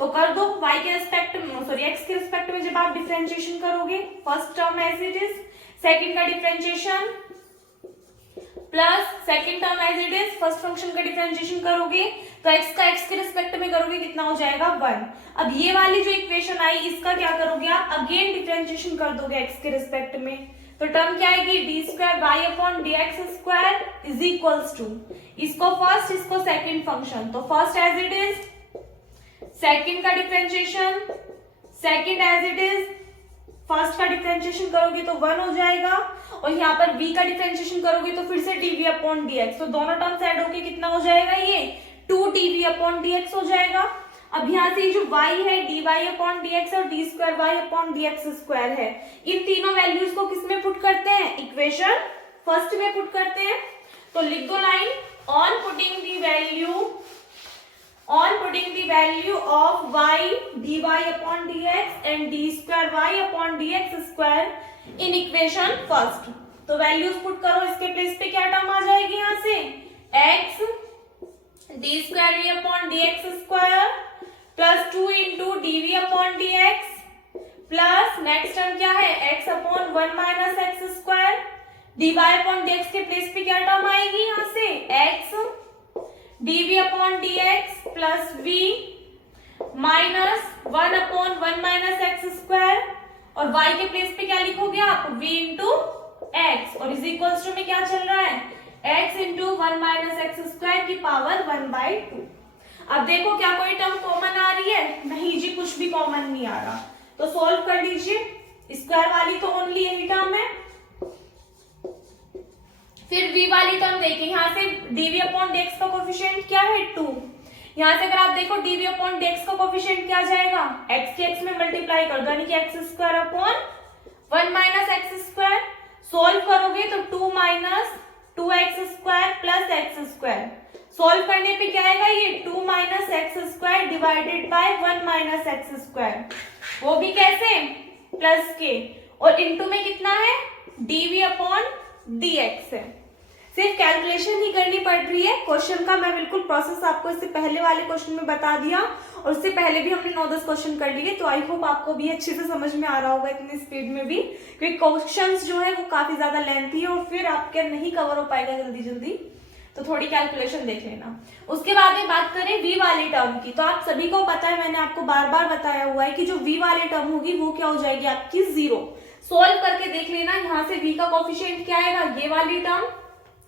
तो कर दो y के रिस्पेक्ट में, सॉरी x के रिस्पेक्ट में जब आप डिफरेंशिएशन करोगे, first term as it is, second का differentiation plus second term as it is, first function का डिफरेंशिएशन करोगे तो x का x के रिस्पेक्ट में करोगे कितना हो जाएगा 1। अब ये वाली जो इक्वेशन आई इसका क्या करोगे आप, अगेन डिफरेंशिएशन कर दोगे x के रिस्पेक्ट में, तो टर्म क्या आएगी D square Y upon D x square is equals to, इसको फर्स्ट इसको सेकंड फंक्शन, तो first as it is, second का differentiation, second as it is, first का डिफरेंशिएशन करोगे तो 1 हो जाएगा, और यहाँ पर v का डिफरेंशिएशन करोगे तो फिर से dv अपॉन dx, तो दोनों टर्म्स ऐड होके कितना हो जाएगा ये 2dv अपॉन dx हो जाएगा। अब यहाँ से जो y है dy अपॉन dx और d square y upon dx square है, इन तीनों वैल्यूज को किस में पुट करते हैं, इक्वेशन फर्स्ट में पुट करते हैं। तो लिख दो line on putting the value of y dy upon dx and d square y upon dx square in equation first, तो वैल्यूज पुट करो, इसके प्लेस पे क्या टर्म आ जाएगी यहाँ से x d square v upon dx square plus 2 into dv upon dx plus next term क्या है x upon 1 minus x square, dy upon dx के प्लेस पे क्या टर्म आएगी यहाँ से x dv upon dx plus v minus 1 upon 1 minus x square, और y के प्लेस पे क्या लिखोगे आप v इंटू एक्स, और इज इक्वल्स टू में क्या चल रहा है x into 1 minus x square की पावर 1/2। अब देखो क्या कोई टर्म कॉमन आ रही है, नहीं जी कुछ भी कॉमन नहीं आ रहा, तो सोल्व कर लीजिए, स्क्वायर वाली तो ओनली यही टर्म है। फिर v वाली टर्म देखिए, यहाँ से dv अपॉन dx का कोफिशिएंट क्या है 2, यहाँ से अगर आप देखो dv अपॉन dx का कोफिशिएंट क्या आ जाएगा, x के x में मल्टीप्लाई कर दो यानी कि x square upon 1 minus x square, solve करोगे तो 2 minus 2x square plus x square, solve करने पे क्या आएगा ये 2 minus x square divided by 1 minus x square, वो भी कैसे प्लस के, और इनटू में कितना है dv अपॉन dx है। सिर्फ कैलकुलेशन ही करनी पड़ रही है, क्वेश्चन का मैं बिल्कुल प्रोसेस आपको इससे पहले वाले क्वेश्चन में बता दिया, और उससे पहले भी हमने 9-10 क्वेश्चन कर लिए, तो आई होप आपको भी अच्छे से समझ में आ रहा होगा इतनी स्पीड में भी, क्योंकि क्वेश्चंस जो है वो काफी ज्यादा लेंथी है और फिर आपके नहीं कवर हो पाएगा जल्दी जल्दी, तो थोड़ी कैलकुलेशन देख लेना। उसके बाद में बात करें v वाली टर्म की, तो आप सभी को पता है, मैंने आपको बार बार बताया हुआ है कि जो v वाली टर्म होगी वो क्या हो जाएगी आपकी 0। सोल्व करके देख लेना, यहाँ से v का कोफिशिएंट क्या आएगा ये वाली टर्म,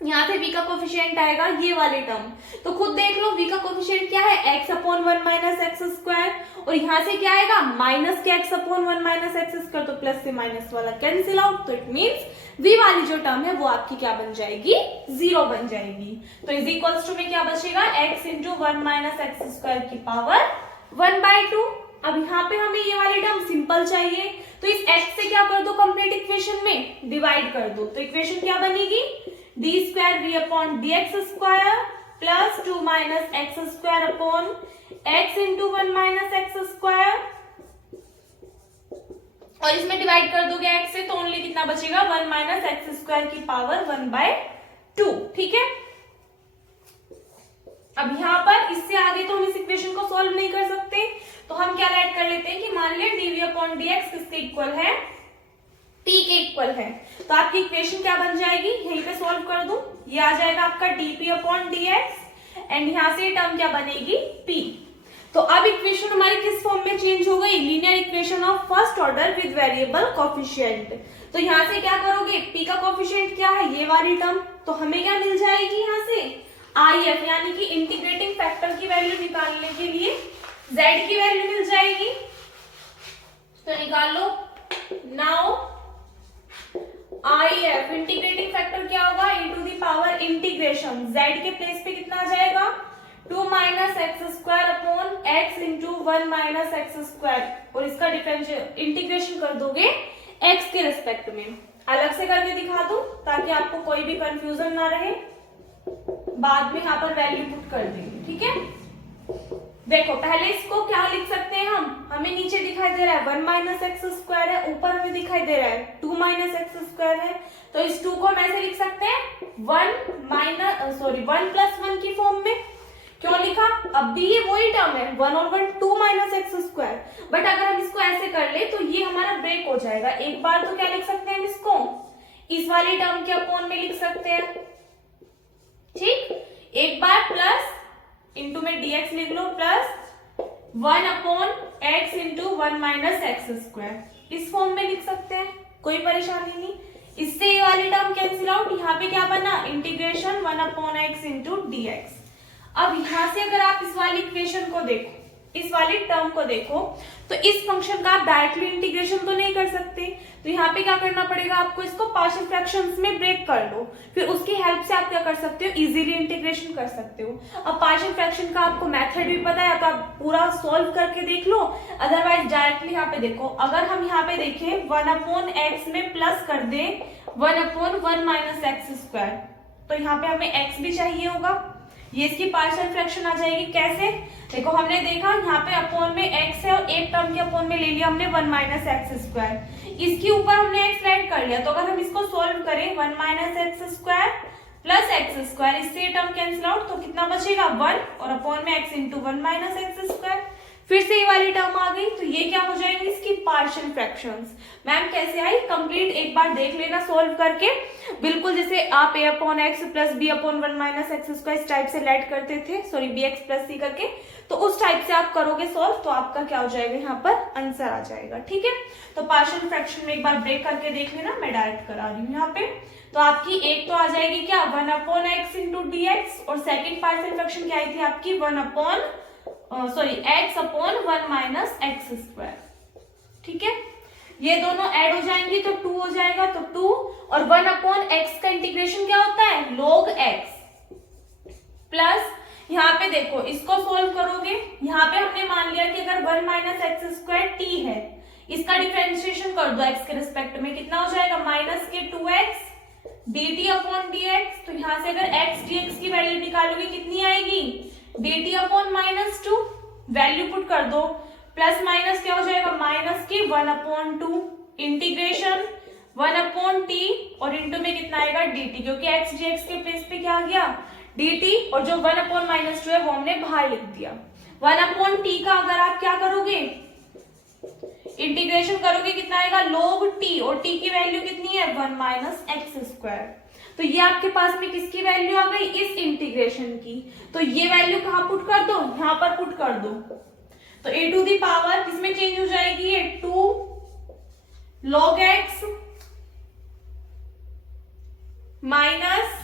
यहाँ से v का कोफिशिएंट आएगा ये वाली टर्म, तो खुद देख लो v का कोफिशिएंट क्या है x upon 1 minus x square, और यहाँ से क्या आएगा माइनस के x upon 1 minus x square, तो प्लस से माइनस वाला कैंसिल आउट, तो इट मीन्स v वाली जो टर्म है वो आपकी क्या बन जाएगी 0 बन जाएगी। तो इज इक्वल्स टू में क्या बचेगा x into 1 minus x square की पावर 1/2। अब यहाँ पे हमें ये वाली टर्म सिंपल चाहिए, तो इस x से क्या कर दो कंप्लीट इक्वेशन में डिवाइड कर दो, तो इक्वेशन क्या बनेगी D square we upon D x square plus 2 minus x square upon x into 1 minus x square, और इसमें डिवाइड कर दोगे x से तो ओनली कितना बचेगा 1 माइनस एक्स स्क्वायर की पावर 1/2। ठीक है, अब यहाँ पर इससे आगे तो हम इस इक्वेशन को सॉल्व नहीं कर सकते, तो हम क्या राइट कर लेते हैं कि मान लिया dv अपॉन dx किसके इक्वल है, t के इक्वल है, तो आपकी इक्वेशन क्या बन जाएगी, यहीं पे सॉल्व कर दूं, ये आ जाएगा आपका dp अपॉन dx एंड यहाँ से टर्म क्या बनेगी p। तो अब इक्वेशन हमारी किस फॉर्म में चेंज हो गई, linear equation of first order with variable coefficient. तो यहाँ से क्या करोगे, p का कोफिशिएंट क्या है, ये वाली टर्म, तो हमें क्या मिल जाएगी यहाँ से IF यानी कि इंटीग्रेटिंग फैक्टर की वैल्यू निकालने के लिए z की वैल्यू मिल जाएगी, तो निकाल लो। नाउ IF इंटीग्रेटिंग फैक्टर क्या होगा, e to the power integration z के प्लेस पे कितना आ जाएगा 2 minus x square upon x into 1 minus x square, और इसका डिफरेंशियल इंटीग्रेशन कर दोगे x के रिस्पेक्ट में। अलग से करके दिखा दूं ताकि आपको कोई भी कंफ्यूजन ना रहे, बाद में यहाँ पर वैल्यू पुट कर देंगे। ठीक है, देखो पहले इसको क्या लिख सकते हैं हम, हमें नीचे दिखाई दे रहा है 1 माइनस एक्स स्क्वायर है, ऊपर हमें दिखाई दे रहा है 2 माइनस एक्स स्क्वायर है, तो इस 2 को हम ऐसे लिख सकते हैं 1 प्लस 1 की फॉर्म में। क्यों लिखा, अब भी ये वही टर्म है 1 और 1 2 माइनस एक्स स्क्वायर, बट अगर हम इसको ऐसे कर ले तो ये हमारा ब्रेक हो जाएगा। एक बार तो क्या लिख सकते हैं हम इसको इस वाली टर्म के अपॉन में लिख सकते हैं, ठीक, एक बार प्लस इंटू में dx लिख लो plus 1 upon x into 1 minus x square, इस फॉर्म में लिख सकते हैं, कोई परेशानी नहीं। इससे ये वाली टर्म कैंसिल आउट, यहाँ पे क्या बना integration 1 upon x into dx। अब यहां से अगर आप इस वाली इक्वेशन को देखो, इस वाली टर्म को देखो, तो इस फंक्शन का आप डायरेक्टली इंटीग्रेशन तो नहीं कर सकते, तो यहाँ पे क्या करना पड़ेगा आपको, इसको पार्शियल फ्रैक्शंस में ब्रेक कर लो, फिर उसकी हेल्प से आप क्या कर सकते हो, इजीली इंटीग्रेशन कर सकते हो। अब पार्शियल फ्रैक्शन का आपको मेथड भी पता है तो आप पूरा सॉल्व करके देख लो, अदरवाइज डायरेक्टली यहाँ पे देखो, अगर हम यहाँ पे देखें 1 अपॉन एक्स में प्लस कर दे 1 अपॉन 1 माइनस एक्स स्क्वायर, तो यहाँ पे हमें x भी चाहिए होगा, ये इसकी पार्शियल फ्रैक्शन आ जाएगी। कैसे, देखो हमने देखा यहाँ पे अपॉन में x है और एक टर्म के अपॉन में ले लिया हमने 1 माइनस एक्स स्क्वायर, इसके ऊपर हमने x राइट कर लिया, तो अगर हम इसको सोल्व करें 1 minus x square plus x square, इससे ये टर्म कैंसिल आउट, तो कितना बचेगा 1 और अपॉन में x into 1 minus x square, फिर से ये वाली टर्म आ गई, तो ये क्या हो जाएंगी इसकी पार्शियल फ्रैक्शंस। मैम कैसे आई, कंप्लीट एक बार देख लेना सोल्व करके, बिल्कुल जैसे आप a upon x plus b upon 1 minus x square इस टाइप से लेट करते थे, sorry b x plus c करके, तो उस टाइप से आप करोगे सोल्व, तो आपका क्या हो जाएगा यहाँ पर आंसर आ जाएगा। ठीक है, तो पार्शियल फ्रैक्शन में एक बार ब्रेक करके देख लेना, मैं डायरेक्ट करा रही हूँ यहाँ पे। तो आपकी एक तो आ जाएगी क्या 1 upon x into D x, और सेकेंड पार्शियल फ्रैक्शन क्या आई थी आपकी 1 upon x upon 1 minus x square. ठीक है, ये दोनों ऐड हो जाएंगी तो 2 हो जाएगा, तो 2 और 1 अपॉन x का इंटीग्रेशन क्या होता है log x, प्लस यहाँ पे देखो इसको सोल्व करोगे, यहाँ पे हमने मान लिया कि अगर 1 माइनस एक्स स्क्वायर t है, इसका डिफरेंशिएशन कर दो x के रिस्पेक्ट में, कितना हो जाएगा माइनस के 2x dt अपॉन dx, तो यहाँ से अगर x dx की वैल्यू निकालोगे कितनी आएगी dt upon minus 2, value put कर दो, प्लस माइनस क्या हो जाएगा माइनस की 1 अपॉन 2 इंटीग्रेशन 1 अपॉन t, और इंटू में कितना आएगा dt, क्योंकि x dx के प्लेस पे क्या आ गया dt, और जो 1 अपॉन माइनस 2 है वो हमने बाहर लिख दिया। 1 अपॉन t का अगर आप क्या करोगे इंटीग्रेशन करोगे कितना आएगा log t, और t की वैल्यू कितनी है 1 माइनस एक्स स्क्वायर, तो ये आपके पास में किसकी वैल्यू आ गई इस इंटीग्रेशन की, तो ये वैल्यू कहाँ पुट कर दो, यहाँ पर पुट कर दो, तो a टू दी पावर किसमें चेंज हो जाएगी ये 2 log x minus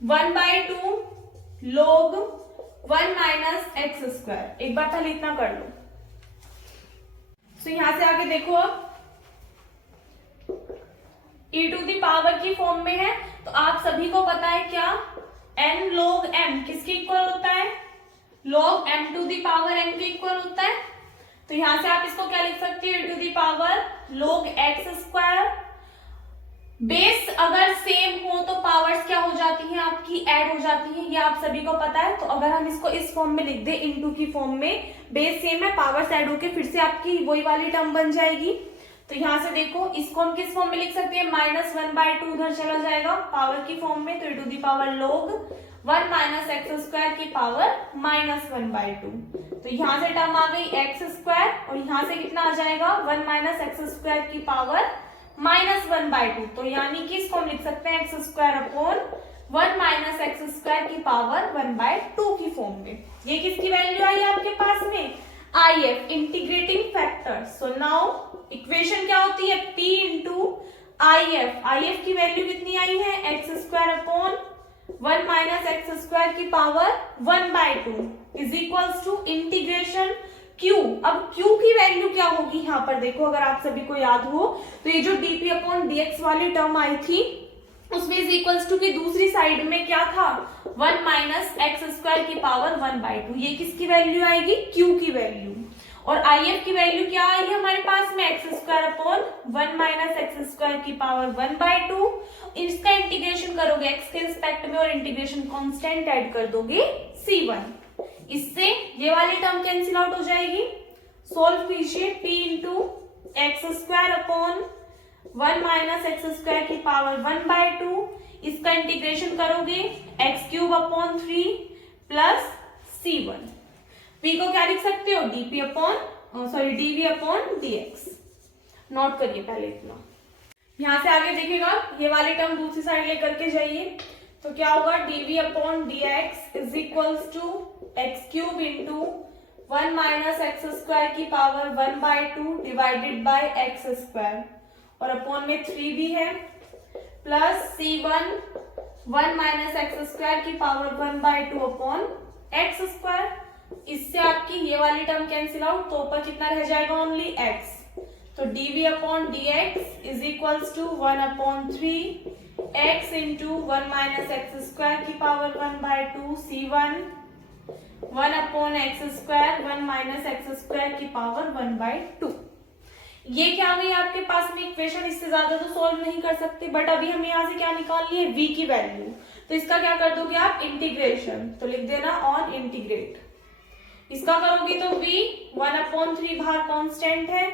1/2 log 1 minus x square. एक बार पहले इतना कर लो, तो यहां से आगे देखो अब e टू दी पावर की फॉर्म में है, तो आप सभी को पता है क्या n log m किसके इक्वल होता है log m to the power n के इक्वल होता है, तो यहां से आप इसको क्या लिख सकते हो e to the power log x square base अगर सेम हो तो पावर्स क्या हो जाती हैं आपकी, ऐड हो जाती हैं, ये आप सभी को पता है। तो अगर हम इसको इस फॉर्म में लिख दें इनटू की फॉर्म में, बेस सेम है, पावर्स ऐड होके फिर से आपकी वही वाली टर्म बन जाएगी। तो यहाँ से देखो इसको हम किस फॉर्म में लिख सकते हैं, -1/2 उधर चला जाएगा पावर की फॉर्म में, तो to the power log 1 minus x square की पावर -1/2। तो यहाँ से टर्म आ गई एक्स स्क्वायर और यहाँ से कितना आ जाएगा 1 माइनस एक्स स्क्वायर की पावर -1/2। तो यानी कि इसको हम लिख सकते हैं x square upon 1 minus x square की पावर 1/2 की फॉर्म में। ये किसकी वैल्यू आई आपके पास में, IF integrating factor. So now equation क्या होती है, P इंटू IF की वैल्यू कितनी आई है, x square upon 1 minus x square की power 1/2 is equals to integration Q। अब Q की वैल्यू क्या होगी, यहाँ पर देखो अगर आप सभी को याद हो तो ये जो dp अपॉन dx वाली टर्म आई थी उसमें इज इक्वल्स टू की दूसरी साइड में क्या था 1 माइनस एक्स स्क्वायर की पावर 1/2, ये किसकी वैल्यू आएगी, Q की वैल्यू। और IF की वैल्यू क्या आई है हमारे पास में, x square upon 1 minus x square की पावर 1/2। इसका इंटीग्रेशन करोगे एक्स के रिस्पेक्ट में और इंटीग्रेशन कांस्टेंट ऐड कर दोगे C1। इससे ये वाली टर्म कैंसिल आउट हो जाएगी। सोल्व कीजिए, P into x square upon 1 minus x square की पावर 1/2, इसका इंटीग्रेशन करोगे x cube upon 3 plus C1। P को क्या लिख सकते हो, dp upon dv upon dx। Note करिए पहले इतना। यहां से आगे देखिएगा ये वाली टर्म दूसरी साइड लेकर के जाइए, तो क्या होगा dv upon dx is equals to x cube into 1 minus x square की power 1/2 divided by x square और अपॉन में 3 भी है plus C1 1 minus x square की पावर 1/2 अपॉन एक्स स्क्वायर। इससे आपकी ये वाली टर्म कैंसिल आउट, तो ऊपर कितना रह जाएगा, ओनली x। तो dv upon dx is equals to 1 upon 3 x into 1 minus x square की power 1/2 C1 1 upon x square 1 minus x square की पावर 1/2। ये क्या आ गई आपके पास में इक्वेशन, इससे ज्यादा तो सॉल्व नहीं कर सकते, बट अभी हमें यहाँ से क्या निकालनी है, v की वैल्यू। तो इसका क्या कर दोगे आप, इंटीग्रेशन। तो लिख देना ऑन इंटीग्रेट। इसका करोगे तो v 1 अपॉन 3 बाहर कांस्टेंट है,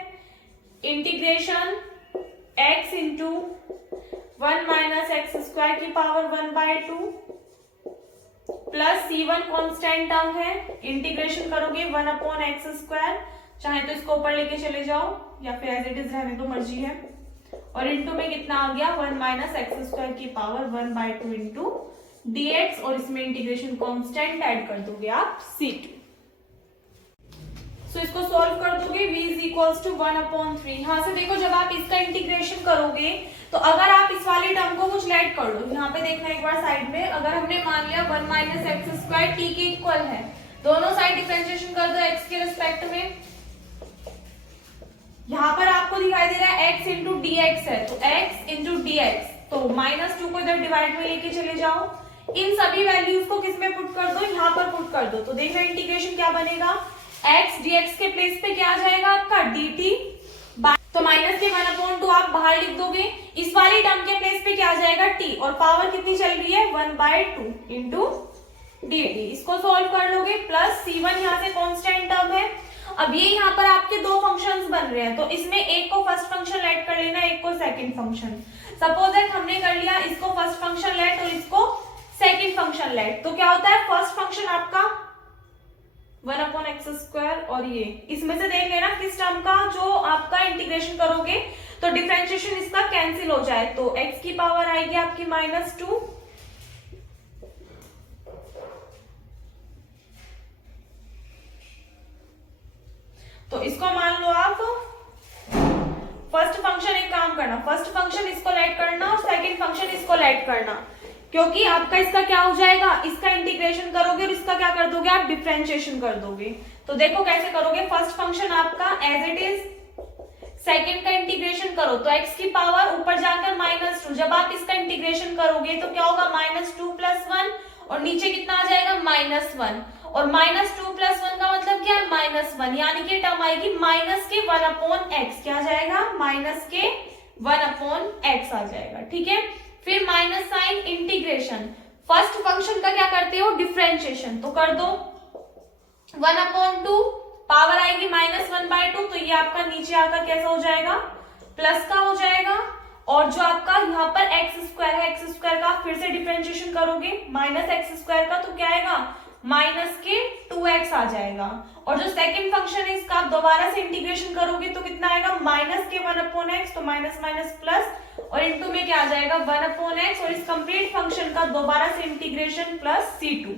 integration x into 1 minus x square की power 1/2 plus C1 constant term है, इंटीग्रेशन करोगे 1 अपॉन एक्स स्क्वायर, चाहे तो इसको ऊपर लेके चले जाओ या फिर एज इट इज रहने दो, मर्जी है। और इंटू में कितना आ गया 1 माइनस एक्स स्क्वायर की पावर 1/2 इंटू dx और इसमें इंटीग्रेशन कांस्टेंट ऐड कर दोगे आप C2। सो इसको सॉल्व कर दोगे v is equals to 1 upon 3। यहाँ से देखो जब आप इसका इंटीग्रेशन करोगे तो अगर आप इस वाली टर्म को कुछ लेट कर दो, यहाँ पे देखना एक बार साइड में, अगर हमने मान लिया 1 माइनस एक्स स्क्वायर t के इक्वल है, दोनों साइड डिफरेंशिएशन कर दो x के रिस्पेक्ट में। यहाँ पर आपको दिखाई दे रहा है x इंटू डी एक्स है, तो x इंटू डी एक्स, तो -2 को इधर डिवाइड में लेके चले जाओ, इन सभी वैल्यूज को किस में पुट कर दो, यहाँ पर पुट कर दो। तो देखना इंटीग्रेशन क्या बनेगा, x dx के प्लेस पे क्या आ जाएगा आपका dt, तो माइनस के 1 अपॉन 2 आप बाहर लिख दोगे, इस वाली टर्म के प्लेस पे क्या आ जाएगा t, और पावर कितनी चल रही है 1/2 इंटू dt। इसको सॉल्व कर लोगे प्लस C1 यहाँ से कांस्टेंट टर्म है। अब ये यहाँ पर आपके दो फंक्शंस बन रहे हैं, तो इसमें एक को फर्स्ट फंक्शन लेट कर लेना, एक को सेकंड फंक्शन। सपोज दैट हमने कर लिया इसको फर्स्ट फंक्शन लेट और इसको सेकंड फंक्शन लेट, तो क्या होता है फर्स्ट फंक्शन आपका 1 अपॉन एक्स स्क्वायर, और ये इसमें से देख लेना किस टर्म का जो आपका इंटीग्रेशन करोगे तो डिफरेंशिएशन इसका कैंसिल हो जाए, तो x की पावर आएगी आपकी -2 तो इसको मान लो आप फर्स्ट फंक्शन, एक काम करना फर्स्ट फंक्शन इसको लेट करना और सेकंड फंक्शन इसको लेट करना, क्योंकि आपका इसका क्या हो जाएगा, इसका इंटीग्रेशन करोगे और इसका क्या कर दोगे आप डिफरेंशिएशन कर दोगे। तो देखो कैसे करोगे, फर्स्ट फंक्शन आपका एज इट इज, सेकंड का इंटीग्रेशन करो तो x की पावर ऊपर जाकर -2, जब आप इसका इंटीग्रेशन करोगे तो क्या होगा -2 + 1 और नीचे कितना आ जाएगा -1, और -2 + 1 का मतलब क्या है -1, यानी कि टर्म आएगी -1/x, क्या आ जाएगा -1/x। 1/x आ जाएगा। ठीक है, फिर minus sign integration, first function का क्या करते हो, डिफरेंशिएशन, तो कर दो 1/2, पावर आएगी -1/2, तो ये आपका नीचे आकर कैसा हो जाएगा, प्लस का हो जाएगा। और जो आपका यहाँ पर x² है, x² का फिर से डिफरेंशिएशन करोगे -x² का, तो क्या आएगा, माइनस के 2x आ जाएगा। और जो सेकंड फंक्शन है इसका आप दोबारा से इंटीग्रेशन करोगे तो कितना आएगा, माइनस के 1/x, तो माइनस माइनस प्लस, और इनटू में क्या आ जाएगा 1/x, और इस कंप्लीट फंक्शन का दोबारा से इंटीग्रेशन प्लस c2,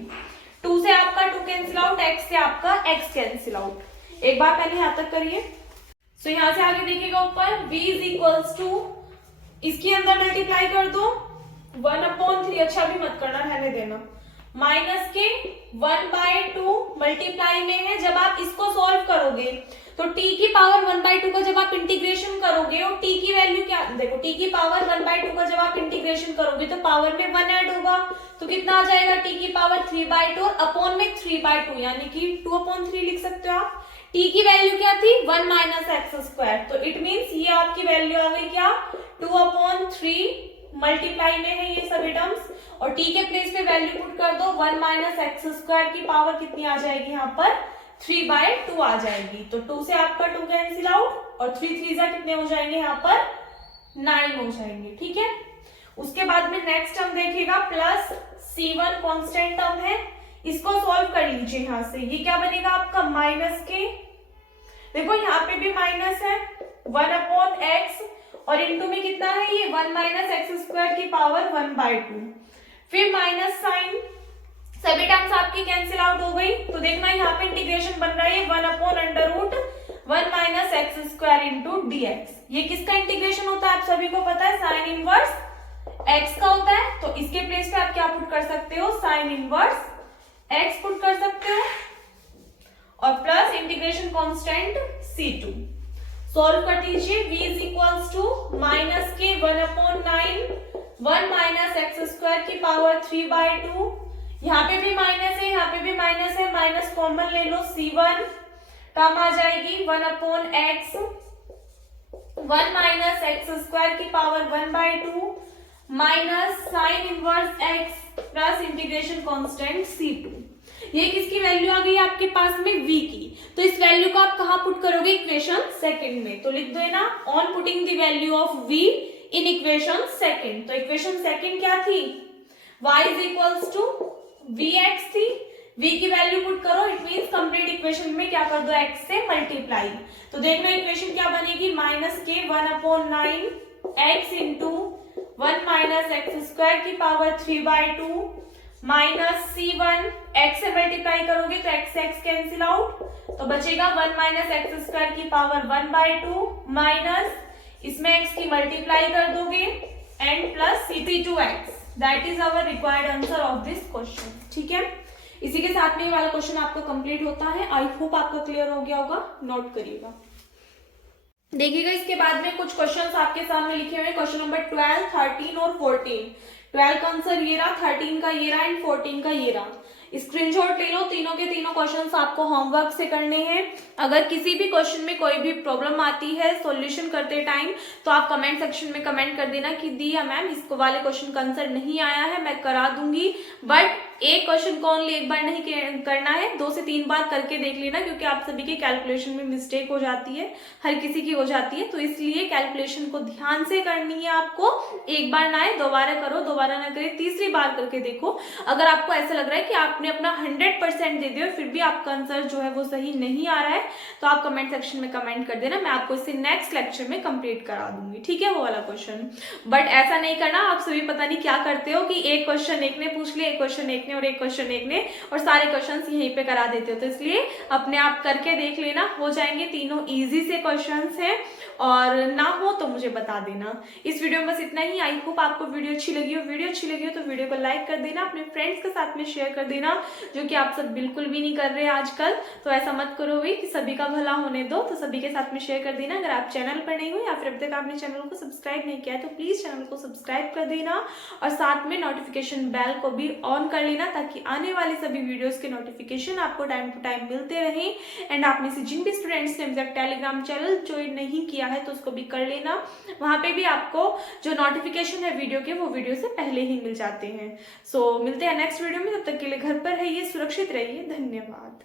2 से आपका 2 कैंसिल आउट, x से आपका x कैंसिल आउट। एक बार पहले यहां तक करिए। सो यहां से आगे देखिएगा ऊपर v इज इक्वल्स टू, इसके अंदर मल्टीप्लाई कर दो 1/3, अच्छा भी मत करना, रहने देना, माइनस के 1/2 मल्टीप्लाई में है। जब आप इसको सॉल्व करोगे तो t की पावर 1/2 का जब आप इंटीग्रेशन करोगे और t की वैल्यू क्या, देखो t की पावर 1/2 का जब आप इंटीग्रेशन करोगे तो पावर में 1 ऐड होगा, तो कितना आ जाएगा, t की पावर 3/2 और अपॉन में 3/2, यानी कि 2/3 लिख सकते हो आप। t की वैल्यू क्या थी, 1 - x², तो इट मींस ये आपकी वैल्यू आ गई क्या, 2/3, मल्टीप्लाई में है ये सभी टर्म्स, और t के प्लेस पे वैल्यू पुट कर दो, 1 - x² की पावर कितनी आ जाएगी, यहाँ पर 3/2 आ जाएगी। तो 2 से आपका 2 कैंसिल आउट, और 3 3 जा कितने हो जाएंगे, यहाँ पर 9 हो जाएंगे। ठीक है, उसके बाद में नेक्स्ट टर्म देखिएगा, प्लस c1 कांस्टेंट टर्म है, इसको सॉल्व कर लीजिए। यहाँ से ये क्या बनेगा आपका, माइनस के, देखो यहाँ पे भी माइनस है 1/x, और इनटू में कितना है ये 1 - x² की पावर 1/2, फिर माइनस साइन, सभी टर्म्स आपकी कैंसिल आउट हो गई। तो देखना यहाँ पे इंटीग्रेशन बन रहा है 1/√1 - x² इंटू dx। ये किसका इंटीग्रेशन होता है आप सभी को पता है, साइन इनवर्स x का होता है, तो इसके प्लेस पे आप क्या पुट कर सकते हो, साइन इनवर्स x पुट कर सकते हो, और plus integration constant c2। Solve कर दीजिए, v is equals to minus के 1/9, 1 - x² की पावर 3/2, यहाँ पे भी माइनस है, यहाँ पे भी माइनस है, माइनस कॉमन ले लो, c1 टर्म आ जाएगी 1/x, 1 - x² की power 1/2 minus sine inverse x plus integration constant c2। ये किसकी वैल्यू आ गई आपके पास में, v की, तो इस वैल्यू को आप कहाँ पुट करोगे, इक्वेशन सेकंड में, तो लिख दो है ना, on putting the value of v in equation second. तो इक्वेशन सेकंड क्या थी, y is equals to vx थी, v की वैल्यू पुट करो, इट मींस कंप्लीट इक्वेशन में क्या कर दो, x से मल्टीप्लाई, तो देखना इक्वेशन क्या बनेगी, माइनस के 1/9 x इंटू 1 - x² की पावर 3/2 माइनस c1, x से मल्टीप्लाई करोगे तो x से x कैंसिल आउट, तो बचेगा 1 - x² की पावर 1/2 माइनस इसमें x की मल्टीप्लाई कर दोगे and plus c2x। That is our required answer of this question. ठीक है, इसी के साथ में ये वाला क्वेश्चन आपका कंप्लीट होता है। आई होप आपका क्लियर हो गया होगा, नोट करिएगा। देखिएगा इसके बाद में कुछ क्वेश्चंस आपके सामने लिखे हुए हैं, क्वेश्चन नंबर 12, 13 और 14। 12 का आंसर ये रहा, 13 का ये रहा एंड 14 का ये रहा। स्क्रीनशॉट ले लो, तीनों के तीनों क्वेश्चंस आपको होमवर्क से करने हैं। अगर किसी भी क्वेश्चन में कोई भी प्रॉब्लम आती है सॉल्यूशन करते टाइम, तो आप कमेंट सेक्शन में कमेंट कर देना कि दिया मैम इसको वाले क्वेश्चन का आंसर नहीं आया है, मैं करा दूंगी, बट एक क्वेश्चन को ओनली एक बार नहीं करना है, 2 से 3 बार करके देख लेना, क्योंकि आप सभी के कैलकुलेशन में मिस्टेक हो जाती है, हर किसी की हो जाती है, तो इसलिए कैलकुलेशन को ध्यान से करनी है आपको। एक बार ना आए दोबारा करो, दोबारा ना करे, तीसरी बार करके देखो। अगर आपको ऐसा लग रहा है कि आपने अपना 100% दे दिया फिर भी आपका आंसर जो है वो सही नहीं आ रहा है, तो आप कमेंट सेक्शन में कमेंट कर देना, मैं आपको इसे नेक्स्ट लेक्चर में कंप्लीट करा दूंगी। ठीक है, वो वाला क्वेश्चन। बट ऐसा नहीं करना, आप सभी पता नहीं क्या करते हो कि एक क्वेश्चन एक ने पूछ लिया, एक क्वेश्चन एक ने और एक क्वेश्चन एक ने, और सारे क्वेश्चंस यहीं पे करा देते हो, तो इसलिए अपने आप करके देख लेना, हो जाएंगे। तीनों इजी से क्वेश्चंस हैं, और ना हो तो मुझे बता देना। इस वीडियो में बस इतना ही। आई होप आपको वीडियो अच्छी लगी हो। वीडियो अच्छी लगी हो तो वीडियो को लाइक कर देना, अपने फ्रेंड्स के साथ में शेयर कर देना, जो कि आप सब बिल्कुल भी नहीं कर रहे आजकल, तो ऐसा मत करो भाई कि सभी का भला होने दो, तो सभी के साथ में शेयर कर देना। अगर आप चैनल पर नहीं हो या फिर अब तक आपने चैनल को सब्सक्राइब नहीं किया है तो प्लीज चैनल को सब्सक्राइब कर देना, और साथ में नोटिफिकेशन बेल को भी ऑन कर लेना, ताकि आने वाले सभी वीडियोस के नोटिफिकेशन आपको टाइम टू टाइम मिलते रहें। एंड आप में से जिन भी स्टूडेंट्स ने अभी तक टेलीग्राम चैनल ज्वाइन नहीं किया किया है तो उसको भी कर लेना। वहाँ पे भी आपको जो नोटिफिकेशन है वीडियो के वो वीडियो से पहले ही मिल जाते हैं। सो मिलते हैं नेक्स्ट वीडियो में, तब तक के लिए घर पर रहिए, सुरक्षित रहिए, धन्यवाद।